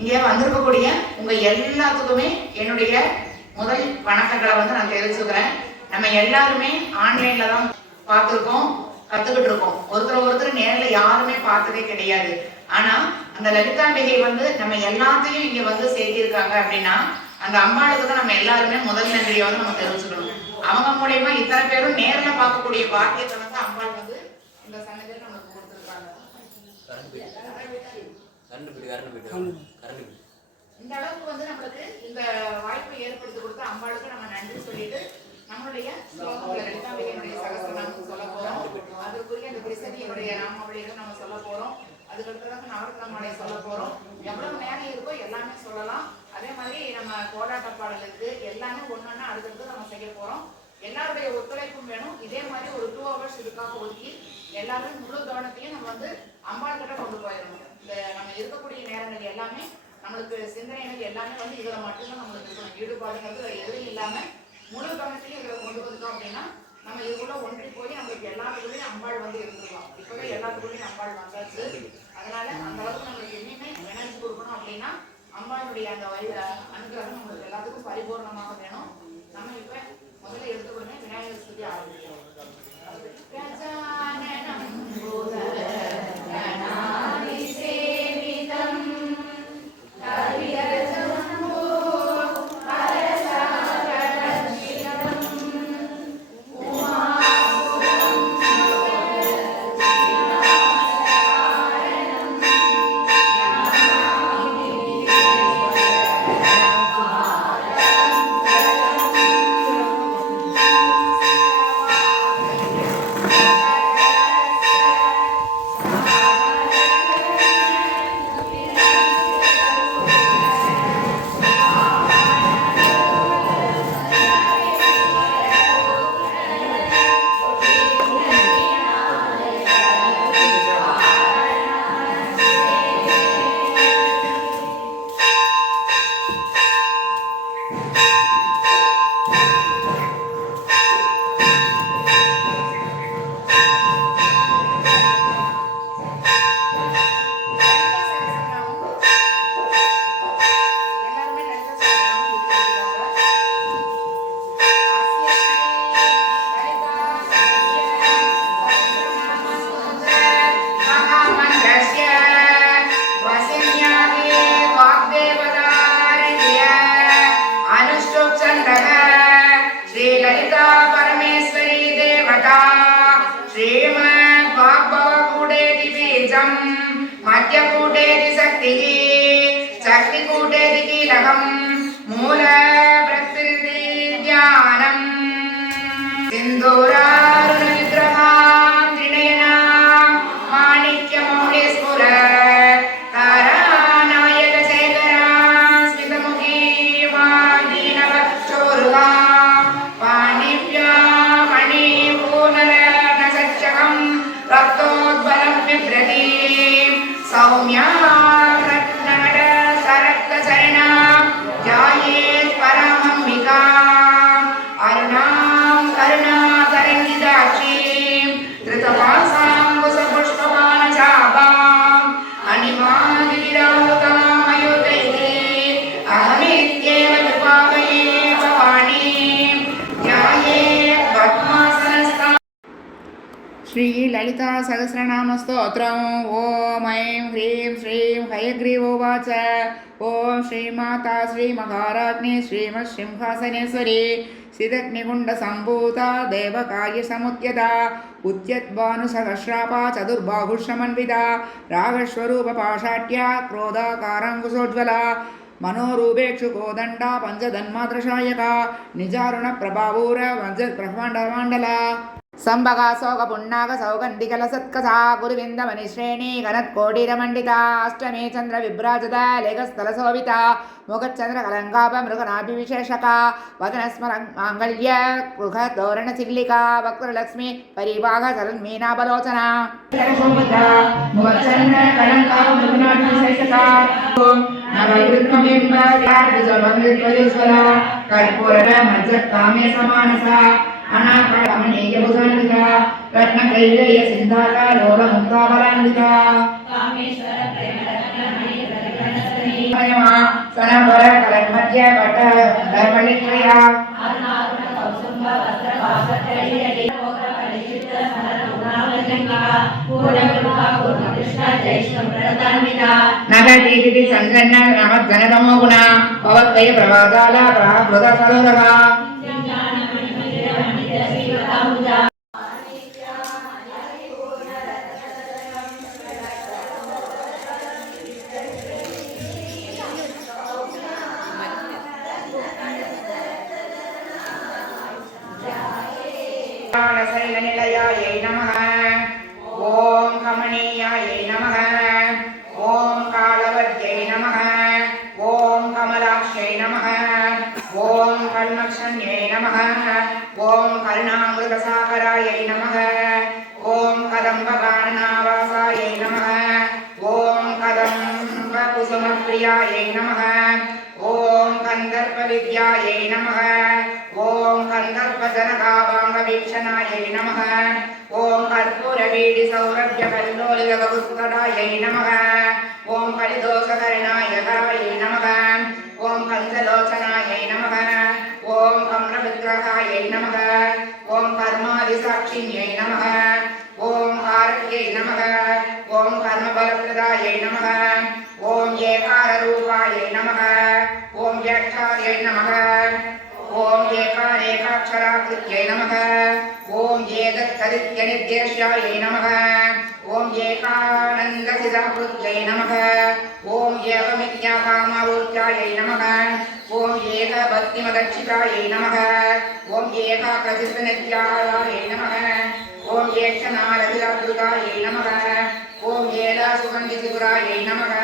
இங்கே வந்திருக்கக்கூடிய உங்க எல்லாத்துக்குமே என்னுடைய முதல் வணக்கங்களை நான் தெரிவிச்சுக்கிறேன். நம்ம எல்லாருமே ஆன்லைன்ல தான் பார்த்துருக்கோம், கத்துக்கிட்டு இருக்கோம். ஒருத்தர் நேரில் யாருமே பார்த்ததே கிடையாது. ஆனா அந்த லலிதாம்பிகை நம்ம எல்லாத்தையும் இங்க சேர்த்திருக்காங்க அப்படின்னா அந்த அம்பாளுக்கு தான் நம்ம எல்லாருமே முதல் நன்றியை நம்ம தெரிவிச்சுக்கணும். அவங்க மூலயமா இத்தனை பேரும் நேர்ல பார்க்கக்கூடிய பாக்கியத்தை அம்பாள் இந்த சன்னதியில் நமக்கு கொடுத்துருக்காங்க. இந்த அளவுக்கு நம்மளுக்கு இந்த வாய்ப்பை ஏற்படுத்தி கொடுத்த அம்பாளுக்கு நம்ம நன்றி சொல்லிட்டு நம்மளுடைய ஸ்லோகங்களை லலிதாம்பிகையினுடைய சகஸ்ரநாமம் சொல்ல போறோம். அதுக்குரிய அந்த திரிசதியினுடைய நாமாவளிகளை நம்ம சொல்ல போறோம். அதுக்கடுத்ததாக நவரத்ன மாலை சொல்ல போறோம். எவ்வளவு எல்லாருமே சொல்லலாம். அதே மாதிரி நம்ம கோலாட்ட பாடல் இருக்கு, எல்லாமே ஒன்னொன்னா அடுத்தடுத்து நம்ம செய்ய போறோம். எல்லாருடைய ஒத்துழைப்பும் வேணும். இதே மாதிரி ஒரு 2 hours இதுக்காக ஒதுக்கி எல்லாருமே முழு கவனத்தையும் நம்ம வந்து அம்பாள் கிட்ட கொண்டு போயிடணும். இந்த நம்ம இருக்கக்கூடிய நேரங்கள் எல்லாமே நம்மளுக்கு சிந்தனைகள் எல்லாமே வந்து இதுல மட்டும்தான் நம்மளுக்கு இருக்கணும். ஈடுபாடுங்கிறது எதுவும் இல்லாம முழு கவனத்தையும் இதுல கொண்டு வந்துட்டோம் அப்படின்னா நம்ம இதுக்குள்ள ஒன்றி போய் நம்மளுக்கு எல்லாத்துக்குள்ளேயும் அம்பாள் வந்து இருந்துடலாம். இப்பவே எல்லாத்துக்குள்ளேயும் அம்பாள் வந்தாச்சு. அதனால அந்த அளவுக்கு நம்மளுக்கு என்னையுமே எனர்ஜி கொடுக்கணும் அப்படின்னா அம்பாளுடைய அந்த அனுகிரகம் நம்மளுக்கு எல்லாத்துக்கும் பரிபூர்ணமாக வேணும். நம்ம இப்ப முதல்ல எடுத்துக்கொடுங்க விநாயகர் ஸ்துதி ஆரம்பிக்கிறோம். मध्यकूटेति शक्तिः शक्तिकूटेति कीलकं मूल प्रकृति ध्यानम् सिन्दूरारुण विग्रहां त्रिनयना माणिक्यमौलिस्फुर तारानायक शेखरा स्मितमुखी वागीनव चोरुगा पाणिभ्या मणिपूर्णरत्न सच्चकं रक्तोद्बलं बिभ्रति सौम्या रत्ननड सरक्तचरणा ध्यायेत् परमम्बिका अरुणां करुणातरङ्गिताक्षीं धृतपासाङ्कुशपुष्पपाणचापाम् अनिमादिविराहुतामयुतैते अहमित्येव विपाकये भवानीं ध्यायेत् पद्मासनस्था श्री ललिता सहस्रनाम स्तोत्रम् ओम ऐं ह्रीं श्रीं हयग्रीवोवाच ओम श्रीमाता श्रीमहाराज्ञी श्रीमत्सिंहासनेश्वरी सिदग्निकुण्डसम्भूता देवकार्यसमुद्यता उद्यद्भानुसहस्रापा चतुर्बाहुश्रमन्विता रागस्वरूपपाशाट्या क्रोधाकाराङ्कुशोज्ज्वला मनोरूपेक्षु कोदण्डा पञ्चधन्मात्रशायका निजारुणप्रभावूर वज्रब्रह्माण्डमण्डला संभगा सौग पुन्नाग सौगन्धिकल सत्कथा गुरुविन्दमनिश्रेणी घनत्कोटिरमण्डिता अष्टमी चन्द्र विभ्राजता लेखस्थल शोभिता मुखचन्द्र कलङ्काप मृगनाभिविशेषका वदनस्मर माङ्गल्य गृहतोरणचिल्लिका वक्रलक्ष्मी परिवाह चलन्मीनाबलोचना मुखचन्द्र कलङ्काप मृगनाभिविशेषका नवयुग्मबिम्ब व्याघ्रजमृत्वज्वला कर्पूर मज्जकामे समानसा अनाकरणमणीय भुजन्विता रत्नकैलेय सिन्धाका लोलमुक्ताबलान्विता कामेश्वर प्रेमरत्नमणि रत्नकर्णस्तनी मयमा सनवर कलन्मध्य पट धर्मलिक्रिया अरुणारुण कौसुम्ब वस्त्र वासत्रयियडि भोगपरिचित्त समर गुणावजंगिका पूर्णकृपा पूर्णकृष्ण जैष्णुप्रदान्विता नगदीति सङ्गन्न नमज्जनतमो गुणा भवत्वय प्रभाजाला प्राकृत सरोरहा शैलनिलयायै नमः ॐ कमनीयायै नमः ॐ कालवद्यै नमः ॐ ஓம் கருணாமிருதசாகராயை நமக. ஓம் கதம்பகானனாவாசாயை நமக. ஓம் கதம்ப குசுமப்பிரியாயை நமக. ஓம் கந்தர்ப்ப வித்யாயை நமக. ஓம் கந்தர்ப்ப ஜனகாபாங்க வீக்ஷணாயை நமக. ஓம் கற்பூர வீடி சௌரபிய கல்லோலித கபுஸ்தடாயை நமக. ஓம் கலிதோஷகரணாயகாயை நமக. ஓம் கந்தலோச்சனாயை நமக. ஓம் கம்ரவிக்கிரகாயை நமக. ஓம் கர்மாதிசாட்சிண்யை நமக. ஓம் ஆரக்யை நமக. ஓம் கர்மபலப்பிரதாயை நமக. ஓம் ஏகாரரூபாயை நமக. ஓம் ஏகார்யை நமக. ஓம் ஏகாரேகாட்சராகிருத்யை நமக. ஓம் ஏதத்ததித்யநிர்தேஷ்யாயை நமக. ஓம் ஏகானந்தசிதாகிருத்யை நமக. ஓம் ஏகமித்யாகாமாவூர்த்தியாயை நமக. ஓம் ஏகபக்திமதட்சிதாயை நமக. ஓம் ஏகாகிருஷ்ணநித்யாயை நமக. ஓம் ஏஷநாரதிராத்ருதாயை நமக. ஓம் ஏலாசுகந்திசிகுராயை நமக.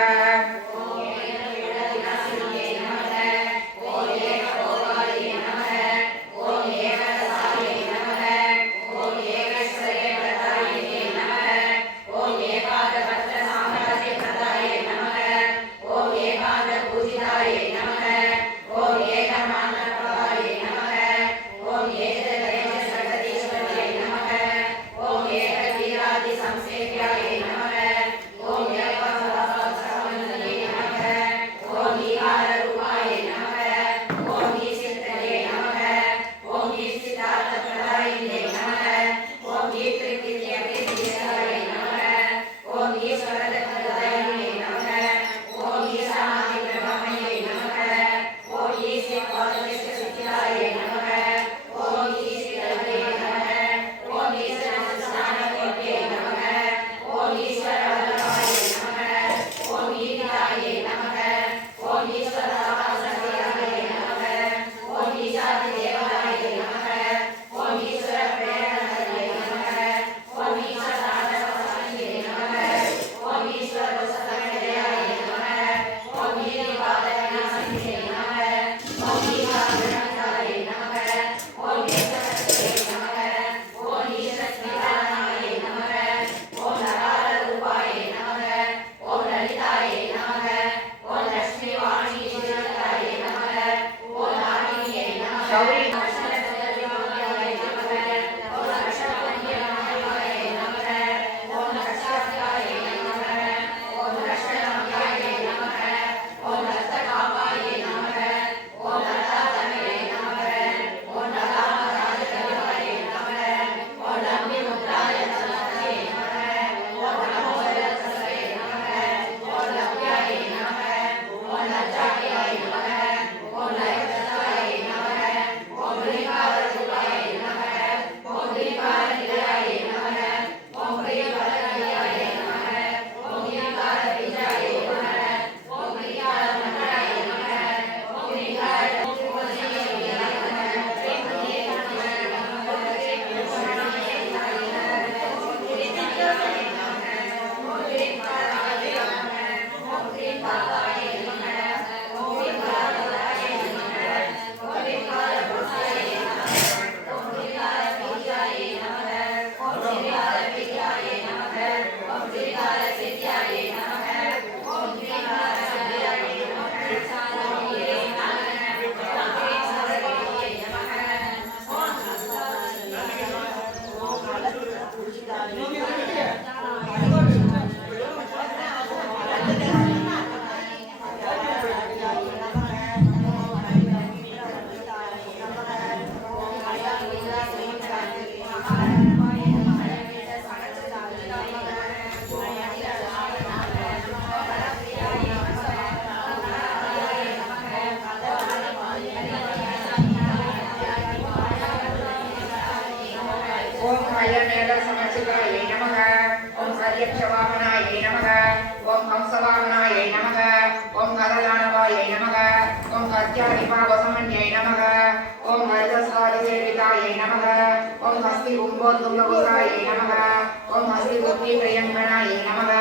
यक्षवाहनायै नमः ओम हंसवाहनायै नमः ओम गरदानवायै नमः ओम कत्यादिपावसमन्यै नमः ओम हरितस्वादिसेवितायै नमः ओम हस्तिकुम्भोद्भुतभुजायै नमः ओम हस्तिकुम्भीप्रियङ्गणायै नमः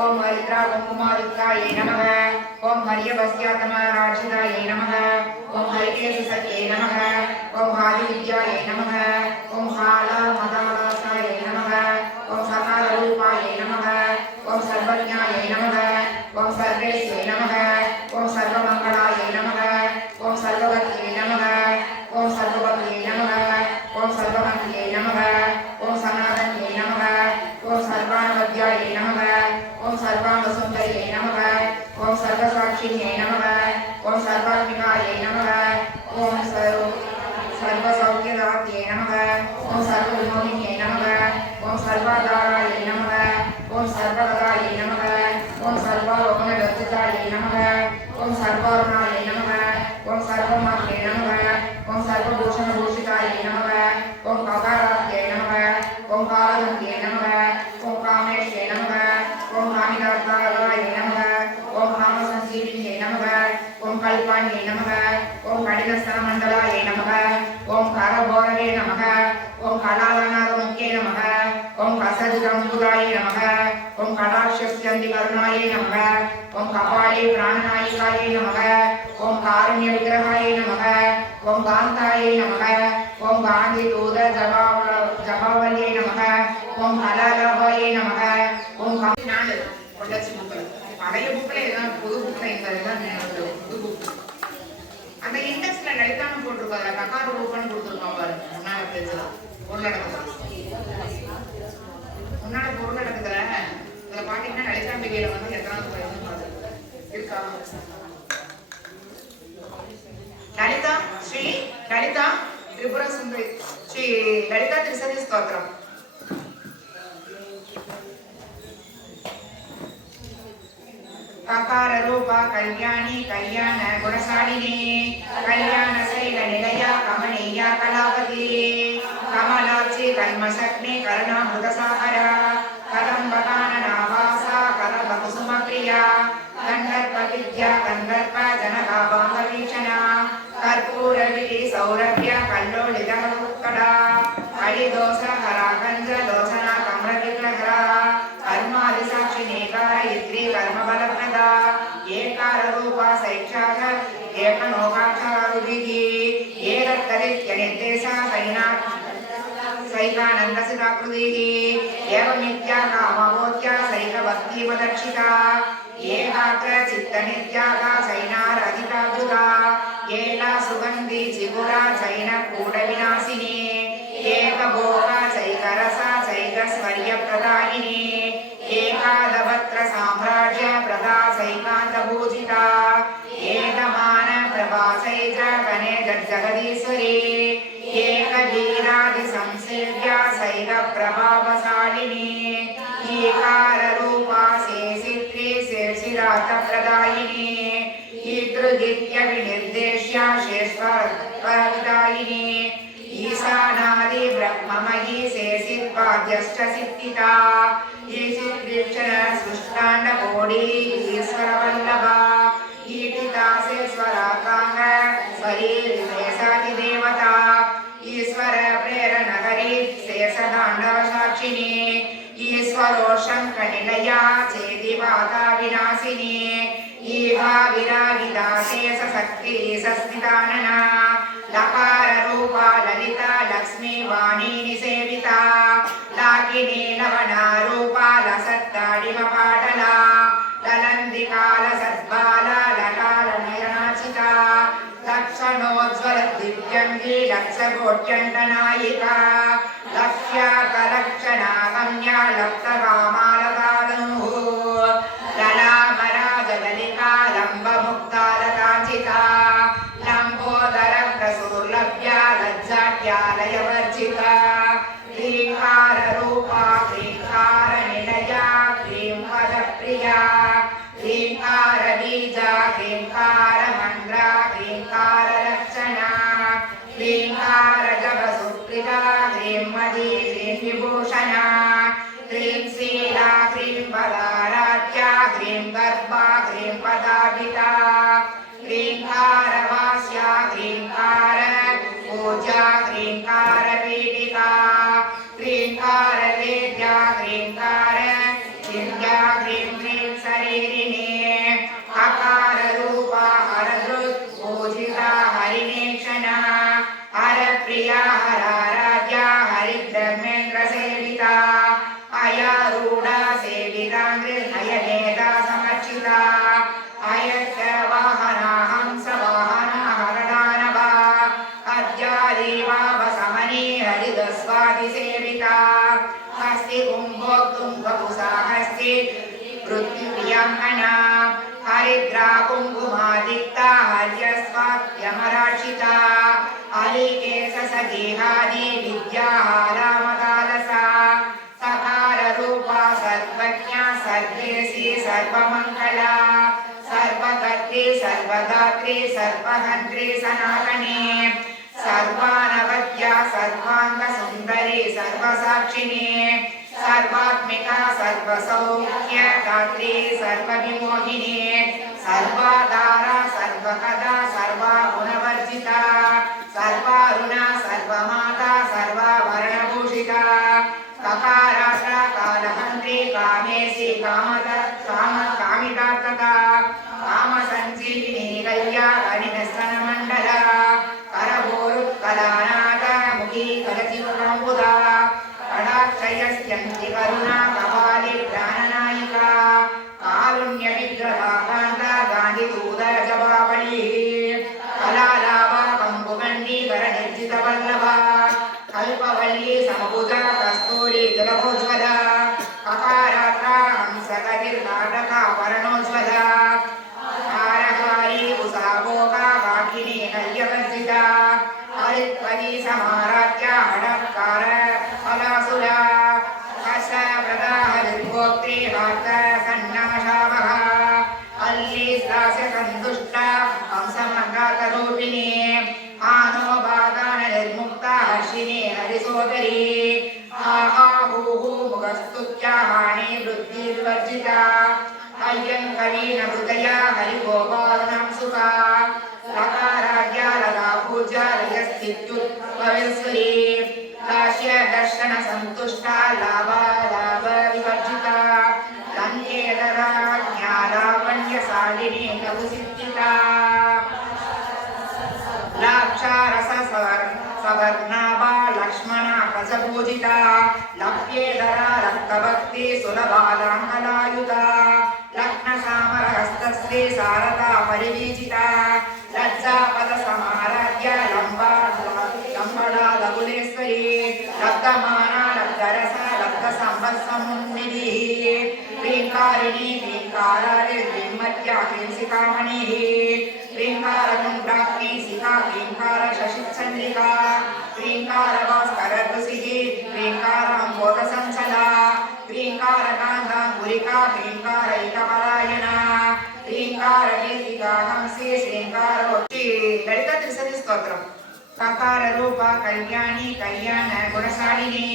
ओम हरिद्राकुङ्कुमादित्यायै नमः ஓம் ஹரியபஸ்யாத்தமராட்சிதாயை நமக. ஓம் ஹரிகேசசக்தியை நமக. ஓம் ஆதிவித்யாயை நமக. ஓம் ஹாலமதாலாசாயை நமக. ஓம் சகாரரூபாயை நமக. ஓம் சர்வஜ்ஞாயை நமக. ஓம் சர்வேஸ்யை நமக. ஓம் சர்வமங்களாயை நமக. ஓம் சர்வவத்யை நமக. ஓம் சர்வபக்தியை நமக. ஓம் சர்வமந்தியை நமக. ஓம் சனாதன்யை நமக. ஓம் சர்வாணவத்யாயை நமக. ஓம் சர்வாங்கசுந்தரியை நமக. ஓம் சர்வசாட்சியை நமக. ஓம் சர்வாத்மிகாயை நமக. ஓம் சர்வசௌக்கியதாத்யை நமக. ஓம் சர்வவிமோகினியை நமக. ஓம் சர்வாதாராயை நமக. ஓம் சர்வகதாயை நமக. ஓம் சர்வாலோகமலோகிதாயை நமக. ஓம் சர்வாருணாயை நமக. ஓம் சர்வமாத்யை நமக. ஓம் சர்வபூஷணபூஷிதாயை நமக. ஓம் ககாராத்யை நமக. ஓம் காலகந்தியை நமக. ஓம் காமேஷ்யை நமக. ஓம் காமிதாத்தாராயை நமக. ஓம் காமசஞ்சீவினியை நமக. ஓம் கல்பாணியை நமக. ஓம் கடினஸ்தனமண்டலாயை நமக. ஓம் கரபோரவே நமக. ஓம் கலாலநாதமுக்கியை நமக. ஓம் கசஜம்புதாயை நமக. ஓம் கடாட்சஸ்யந்தி கருணாயை நமக. ஓம் கபாலே பிராணநாயிகாயை நமக. ஓம் காருண்ய விக்கிரகாயை நமக. ஓம் காந்தாயை நமக. ஓம் காந்தி தூத ஜபாவலியை நமக. ஓம் கலாலபாயை நமக. ஓம் நாலு கொண்டாச்சி புக்கில் பழைய புக்கில் எல்லாம் புது புக்கில் இந்த இதெல்லாம் புது புக் அந்த இண்டெக்ஸ்ல லலிதான்னு போட்டிருக்காங்க. கக்கார ரூபான்னு கொடுத்துருக்கோம் பாருங்க. முன்னாடி பேஜ்ல பொருளடக்கத்துல முன்னாடி பொருளடக்கத்துல இதுல பாத்தீங்கன்னா லலிதாம்பிகையில வந்து எத்தனாவது வயசுன்னு பாத்துருக்கு இருக்கா? லலிதா ஸ்ரீ லலிதா திரிபுர சுந்தரி ஸ்ரீ லலிதா திரிசதி ஸ்தோத்திரம். ககார ரூபா கல்யாணி கல்யாண குணசாலினி கல்யாண சைல நிலையா கமனீயா கலாவதி கமலாட்சி கல்மசக்னி கருணாமிருதசாகரா கதம்பகானநாவாசா கதம்பகுசுமப்ரியா கந்தர்ப்ப வித்யா கந்தர்ப்ப ஜனகாபாங்கவீஷணா கற்பூரவிதி சௌரಭ್ಯ கல்லோலித உத்கடா ஹரிதோஷ ஹராகஞ்ச லோசனா கம்ர விக்ரஹரா கர்மாதி சாட்சி நேகார இத்ரி கர்மபலப்ரதா ஏகார ரூபா சைக்ஷாக ஏகநோகாட்சாருபிஹி ஏகத்தரித்ய நிர்தேசா சைகானந்தசிதாக்ருதிஹி ஏவமித்யா காமவோத்யா சைகபக்திமதர்ஷிதா ஏகாக்ர சித்த நித்யாகா சைனாரதிதாதுதா ஏலா சுகந்தி சிகுரா சைன கூட விநாசினி ஏகபோகா சைகரசா சைகஸ்வர்ய பிரதாயினி ஏகாதபத்ர சாம்ராஜ்ய பிரதா சைகாந்த பூஜிதா ஏகமான பிரபா சைஜ கணே ஜகதீஸ்வரி ஏகவீராதி சம்சேவ்யா சைக பிரபாவசாலினி ஈகார ரூபா சேசித்ரி சேஷிராத பிரதாயினி ஈத்ருதித்ய விநிர்தேஷ்யா சேஷ்வரதாயினி ஈசானாதி பிரம்மமயி சேசித்வாத்யஷ்ட சித்திதா ஈசித்வீக்ஷண சுஷ்டாண்ட கோடி ஈஸ்வரவல்லபா ஈடிதாசேஸ்வராகாங்க ஸ்வரீ விசேஷாதி தேவதா ஈஸ்வர பிரேரணகரி சேஷதாண்டவ சாட்சினி ஈஸ்வரோஷங்க நிலையா சேதிவாதா விநாசினி ஈகா விராகிதா சேஷ சக்தி சஸ்திதானனா லகார ரூபா லலிதா லக்ஷ்மி வாணி நிசேவிதா லாகினி லவணா ரூபா லசத்தாடிம பாடலா லலந்திகால சத்பாலா லகால நயனாச்சிதா லக்ஷணோஜ்வல திவ்யங்கி லக்ஷகோட்யண்டநாயிகா லக்ஷ்யா கலக்ஷணா கன்யா லப்தகாமாலகாதனுः லலாமராஜ லலிகா லம்பமுக்தாலகாஞ்சிதா லம்போதர பிரசுர்லभ्या லஜ்ஜாட்யாலயவர்ஜிதா க்ரீங்கார ரூபா க்ரீங்கார நிலையா க்ரீம்பதப்ரியா க்ரீங்கார பீஜா க்ரீங்கார மந்திரா க்ரீங்கார லக்ஷணா க்ரீங்கார ஜபசுப்ரிதா க்ரீம்மதி க்ரீம் விபூஷணா க்ரீம் சீலா க்ரீம் பதாராத்யா க்ரீம் கர்ப்பா க்ரீம் பதாபிதா க்ரீங்கார வாஸ்யா க்ரீங்கார பூஜா க்ரீங்கார பீடிகா க்ரீங்கார வேத்யா க்ரீங்கார வித்யா க்ரீம் க்ரீம் சரீரிணி அகார अयश्च वाहना हंसवाहना हरदानवा अद्यादेवावसमने हरिदस्वातिसेविता हस्ति कुम्भोक्तुं वपुषा हस्ति वृत्तिप्रियङ्गना हरिद्रा कुङ्कुमादिक्ता हर्यस्वात्यमराक्षिता हरिकेश सदेहादि विद्याहारामकालसा सकाररूपा सर्वज्ञा सर्वेशी सर्वमङ्गला सर्वकर्त्री सर्वदात्री सर्वहन्त्री सनातनी सर्वानवद्या सर्वाङ्गसुन्दरी सर्वसाक्षिणी सर्वात्मिका सर्वसौख्यदात्री सर्वविमोहिनी सर्वाधारा सर्वकदा सर्वगुणवर्जिता सर्वारुणा सर्वमाता सर्वाभरणभूषिता ककारात्रा कालहन्त्री कामेशी कामितार्थता कामसञ्जीविनी कल्याणिनस्तनमण्डला करभोरुत्कलानाथ मुखी कलचिवकम्बुदा कडाक्षयस्यन्ति करुणा कपाली प्राणनायिका कारुण्यविग्रहा कान्ता गान्धिदूतजवावली कलालाभा कम्बुगण्डी करनिर्जितवल्लभा कल्पवल्ली समभुजा कस्तूरी जलभोज्वला ककारात्रा हंसगतिर्नाटका वर्णोज्वला हारहारी उषाभोगा वाकिनी कल्यवर्जिता हरित्वली समाराध्या हडत्कार फलासुरा हर्षप्रदा हरिर्गोत्री हार्त सन्नाशावः अल्लीस्तास्य सन्तुष्टा हंसमङ्गातरूपिणी आनोबादाननिर्मुक्ता हर्षिणी हरिसोदरी आहाहूः मुखस्तुत्या हानि वृद्धिर्वर्जिता अय्यङ्करीणहृदया हरिगोपालनं सुखा लकाराज्या लता पूजा लयस्थित्युद्भवेश्वरी काश्य दर्शन संतुष्टा लाभा लाभ विवर्जिता लङ्केतरा ज्ञालावण्यशालिनी लघुसिद्धिता लाक्षारस सवर्णाभा लक्ष्मणा कसपूजिता लप्येतरा रक्तभक्ति सुलभालाङ्गलायुता लग्नसामरहस्तश्री शारदा परिवीजिता लज्जापदसमाराध्य लम्बडा लघुलेश्वरी लब्धमाना लब्धरसा लब्धसम्पत्समुन्निधिः ह्रीङ्कारिणी ह्रीङ्कारारिर्विमत्या हिंसिकामणिः ह्रीङ्कारकुम्भ्राग्नि शिखा ह्रीङ्कार शशिचन्द्रिका ह्रीङ्कारभास्करदृशिः ह्रीङ्काराम्बोधसंसला ह्रीङ्कारकान्ताङ्कुरिका ह्रीङ्कारैकपरायणा ह्रीङ्कारकीर्तिका हंसी श्रीङ्कारोक्ति ललिता त्रिशति स्तोत्रम् ककार रूपा कल्याणी कल्याण गुणशालिनी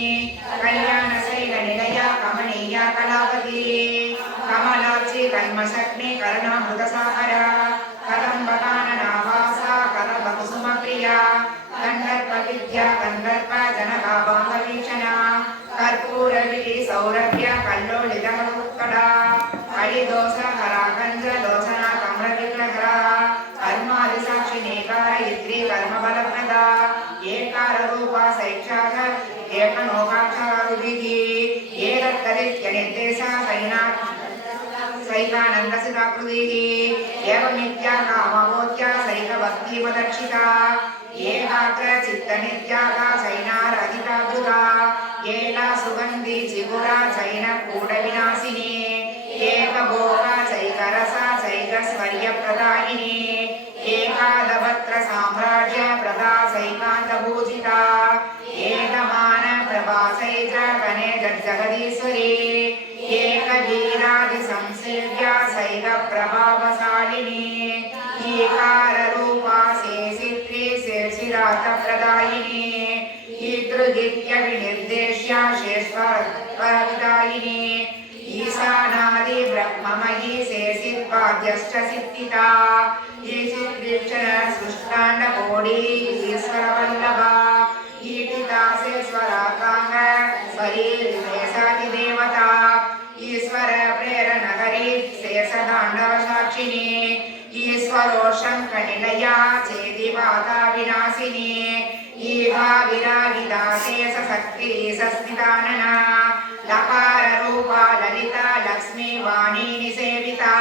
कल्याणशैल निलया कमनीया कलावती कमलाक्षी कल्मषग्नि करुणामृतसागरा कदम्बकाननावासा कदम्बकुसुमप्रिया गन्धर्वविद्या गन्धर्व जनकाभाङ्गवीक्षणा कर्पूरविधि सौरभ्य कल्लोलितकड़ा हरिदोषहरा गञ्जलोचना कम्रविग्रहरा कर्मादिसाक्षिणी कारयित्री कर्मबलप्रदा एकाररूपा सैक्षाः एकनोकाक्षारुभिः एकदलित्यनिर्देशा सैकानन्दसिताकृतिः एवमित्या कामभोत्या सैकभक्तिमदक्षिता एकाग्र चित्तनित्यागा सैनारधिताधृता एला सुगन्धि चिगुरा चैनकूटविनाशिनी एकभोगा चैकरसा चैकस्वर्यप्रदायिनी एकादभत्र साम्राज्य प्रदा सैकान्तभूजिता एकमान प्रभासैज कने जगदीश्वरी एकवीरादिसंसेव्या सैकप्रभावशालिनी ईकाररूपा शेषित्री शेषिरातप्रदायिनी ईतृगित्यविनिर्देश्या शेष्वरदायिनी ईशानादि ब्रह्ममयी शेषित्वाद्यश्च सिद्धिता ईशिद्वीक्षण सृष्टाण्डकोडी ईश्वरवल्लभा ईटितासेश्वराकाङ्ग स्वरीर्देशादिदेवता ईश्वर प्रेरणकरी शेषदाण्डवसाक्षिणी ईश्वरोषङ्कनिलया चेदिवादा विनाशिनी ईहा विरागिता शेषशक्ति सस्थितानना लकाररूपा ललिता लक्ष्मी वाणी निसेविता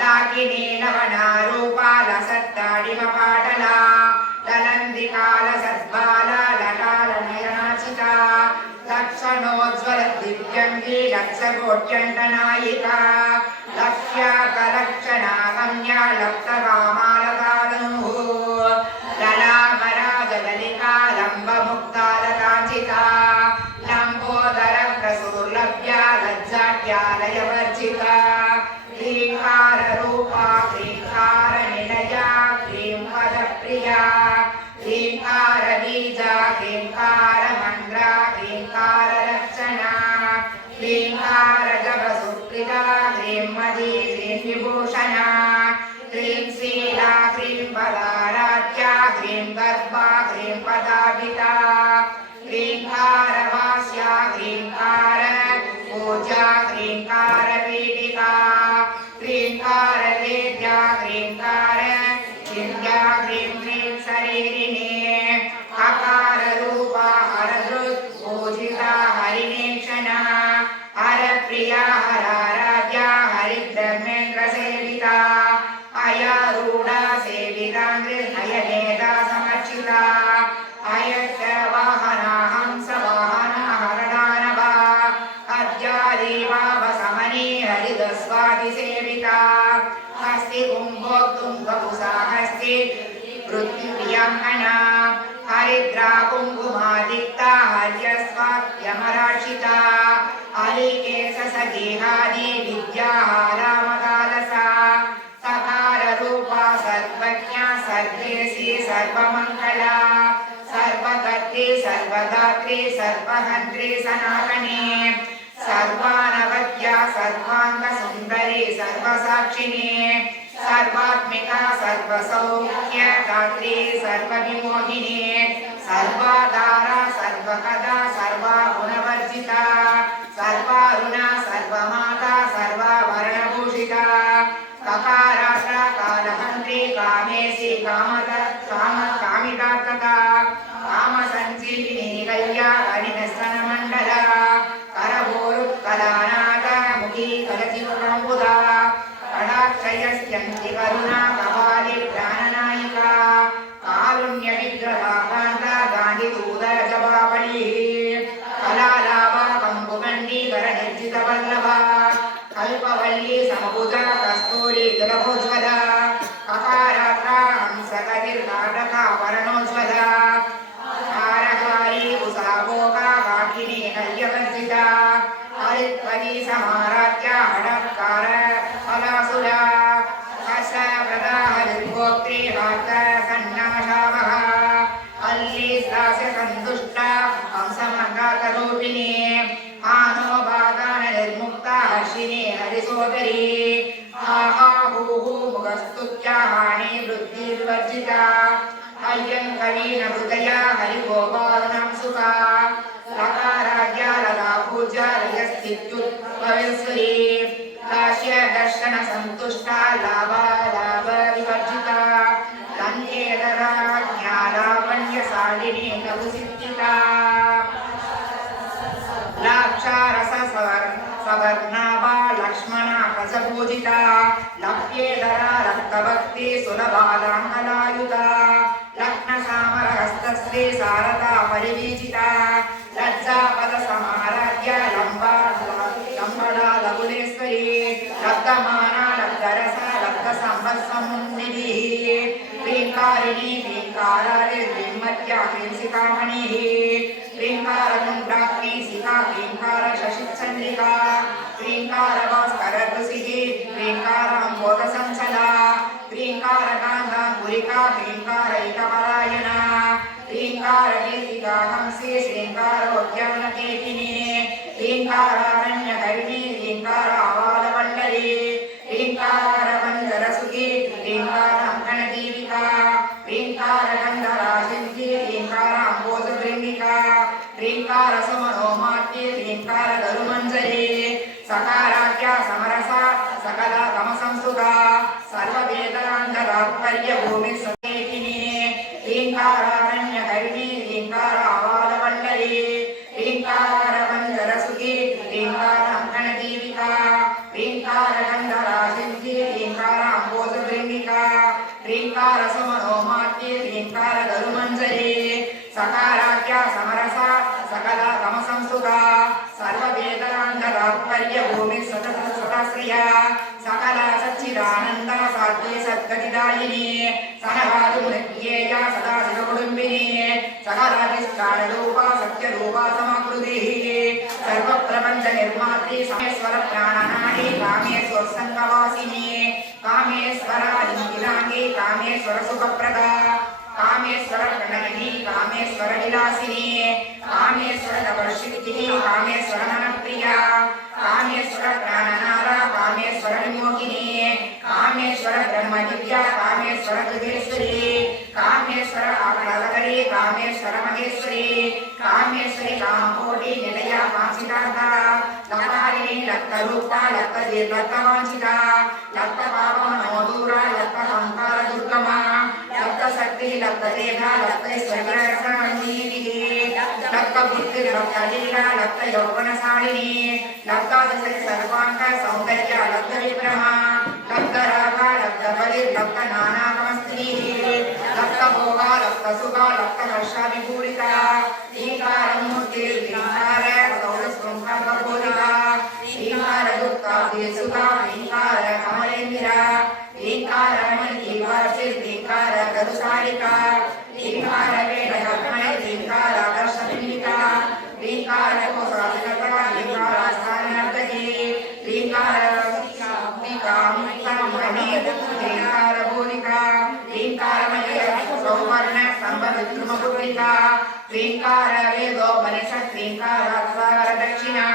लाकी दागिनी लवणारूपा लसत्ताडिमपाटला ललन्दिकाल सद्बाला ललालनयनाचिता लक्षणोज्ज्वल दिव्यङ्गी लक्षकोट्यन्तनायिका लक्ष्याकलक्षणा कन्या लप्तकामालकादनुः ललामराजललिका लम्बमुक्तालकाञ्चिता लम्बोदर प्रसुर्लभ्या लज्जाट्यालयवर्जिता ह्रीङ्काररूपा ह्रीङ्कारनिलया ह्रीङ्पदप्रिया ह्रीङ्कारबीजा ह्रीङ्कारमन्द्रा ह्रीङ्कारलक्षणा ह्रीङ्कारजपसुप्रिता ह्रींमदी ह्रींविभूषणा ह्रीं शीला ह्रीं पदाराध्या ह्रीं गर्भा ह्रीं पदाभिता ह्रीङ्कारवास्या ह्रीङ्कार पूजा ह्रीङ्कारपीठिका ह्रीङ्कारवेद्या ह्रीङ्कार विद्या ह्रीं ह्रीं शरीरिणे हकाररूपा हरदृक् पूजिता हरिणेक्षणा हरप्रिया हराराध्या हरिब्रह्मेन्द्रसेविता अयारूढा सेविता नयनेता समर्चिता अयक्षवाहना हंसवाहना हरदानवा अद्यादेवावसमनी हरिदस्वादिसेविता हस्ति कुम्भोत्तुङ्गपुषा हस्ति वृत्तिप्रियङ्गना हरिद्रा कुङ्कुमादिक्ता हर्यस्वाद्यमराक्षिता हरिकेशसदेहादि विद्याहारामकालसा सकाररूपा सर्वज्ञा सर्वेशी सर्वमङ्गला सर्वकर्त्री सर्वदात्री सर्वहन्त्री सनातनी सर्वानवद्या सर्वाङ्गसुन्दरी सर्वसाक्षिणी सर्वात्मिका सर्वसौख्यदात्री सर्वविमोहिनी सर्वाधारा सर्वकदा सर्वागुणवर्जिता सर्वारुणा सर्वमाता सर्वाभरणभूषिता ककारात्रा कालहन्त्री कामेशी कामितार्थका कामसञ्जीविनी कल्याणिनस्तनमण्डला करभोरुत्कलानाथ मुखी कलचिवकम्बुधा कडाक्षयस्यन्ति करुणा कपाली प्राणनायिका कारुण्यविग्रहा कान्ता गान्धिदूतरजपावली कलालाभा कम्बुगण्डी करनिर्जितवल्लभा कल्पवल्ली समभुजा कस्तूरी जलभोज्वला ककारात्रा हंसगतिर्नाटका वर्णोज्वला हारहारी उषाभोगा काकिनी नल्यवर्जिता हरित्वरी समाराध्या हडत्कार फलासुरा हर्षप्रदा हरिर्गोत्री वार्तसन्नाशावः अल्लीस्लास्य सन्तुष्टा हंसमङ्गातरूपिणी आनोबादाननिर्मुक्ता हर्षिणी हरिसोदरी आहाहूः मुखस्तुत्या हानि वृद्धिर्वर्जिता हर्यङ्करीणहृदया हरिगोपालनं सुखा लकाराज्ञा लला पूजा लयस्थित्युद्भवेश्वरी काश्य दर्शन सन्तुष्टा लाभा लाभ विवर्जिता लङ्केतरा ज्ञालावण्यशालिनी लघुसिद्धिता लाक्षारस सवर्णाभा लक्ष्मणा कसपूजिता लप्येतरा रक्तभक्ति सुलभालाङ्गलायुधा लग्नसामरहस्तश्री शारदा परिवीजिता लज्जापदसमाराध्य लम्बडा लघुलेश्वरी लब्धमाना लब्धरसा लब्धसम्पत्समुन्निधिः ह्रीङ्कारिणी ह्रीङ्कारारे ह्रीमत्या ह्रींसिकामणिः ह्रीङ्कारकुण्डाग्नि शिखा ह्रीङ्कार शशिचन्द्रिका ह्रीङ्कारभास्करदृशिः ह्रीङ्काराम्बोधसञ्चला ह्रीङ्कारकान्ताङ्कुरिका ह्रीङ्कारैकपरायणा ह्रीङ्कारकीर्तिका हंसी श्रीङ्कारोद्यानकेतिनी ह्रीङ्कारारण्यकर्णी ह्रीङ्कारावालवल्लरी ह्रीङ्कारवञ्जरसुखी ह्रीङ्काराङ्कणदीपिका ह्रीङ्कारगन्धराशिन्धी ह्रीङ्काराम्बोजभृङ्गिका ह्रीङ्कारसुमनोमाट्ये ह्रीङ्कारगरुमञ्जरी सकाराख्या समरसा सकला तमसंस्तुता सर्ववेदान्ततात्पर्यभूमिसमेकिनी ह्रीङ्कारारण्यकर्णी ह्रीङ्कारावालवल्लरी ह्रीङ्कार समनोमात्ये ह्रीङ्कार गरुमञ्जरी सकाराख्या समरसा सकला तमसंस्तुता सर्ववेदान्ततात्पर्य भूमि सततश्रिया सकला सच्चिदानन्द सात्वे सद्गतिदायिनी सनवादुमुनित्येया सदा शिवकुटुम्बिनी सकलाधिष्ठानरूपा सत्यरूपा समकृतिः सर्वप्रपञ्च निर्मात्री समेश्वर प्राणनाडी कामेश्वर संगवासिनी कामेश्वरादिलांगी कामेश्वर सुखप्रदा कामेश्वर प्रणयिनी कामेश्वर विलासिनी कामेश्वर तपस्वितिः कामेश्वर मनप्रिया कामेश्वर प्राणनारा कामेश्वर विमोहिनी कामेश्वर ब्रह्मविद्या कामेश्वर दुर्गेश्वरी कामेश्वर आकलकरी कामेश्वर महेश्वरी कामेश्वरी कामकोटि निलया कांसितार्था लकारिणी लक्तरूपा लक्तदीर्घत्तवांछिता लक्तपावनोदूरा लक्तहंकार दुर्गमा लक्तशक्ति लक्तदेहा लक्तैश्वर्यरसमन्वितिः लक्तबुद्धि लक्तलीला लक्तयौवनशालिनी लक्तादशि सर्वाङ्ग सौन्दर्य लक्तविभ्रमा लक्तरागा लक्तबलिर् लक्तनानागमस्त्रीः लक्तभोगा लक्तसुखा लक्तहर्षाभिभूरिता ह्रीङ्कारमूर्तिर्ह्रीङ्कार सौरस्पृङ्खर्वबोधिका ह्रीङ्कार दुःखाभिसुखा ह्रीङ्कार कमलेन्द्रा ह्रीङ्कार मणिवार्षिर्ह्रीङ्कार गरुसारिका ह्रीङ्कार वेदकर्मणि ह्रीङ्कार आकर्षबिम्बिका ह्रीङ्कार कोशालिका ह्रीङ्कार स्थाननर्तकी ह्रीङ्कार ह्रीङ्कार बोधिका ह्रीङ्कारमय सौवर्ण स्तम्भविद्रुमपुत्रिका ह्रीङ्कार वेदोपनिषत् ह्रीङ्कारात्सागर दक्षिणा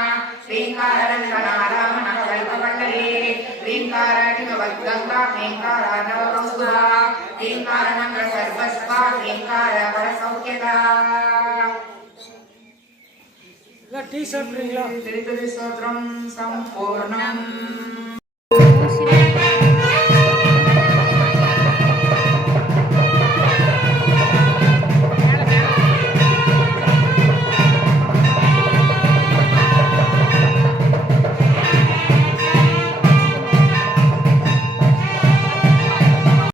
ह्रीङ्कार रङ्गनारामणकल्पकण्डली ह्रीङ्कार हिमवद्गङ्गा ह्रीङ्कार नवकौस्तुभा ह्रीङ्कार मङ्गल सर्वस्वा ह्रीङ्कार परसौख्यदा टी शर्ट तिरुपति स्तोत्रं सम्पूर्णम्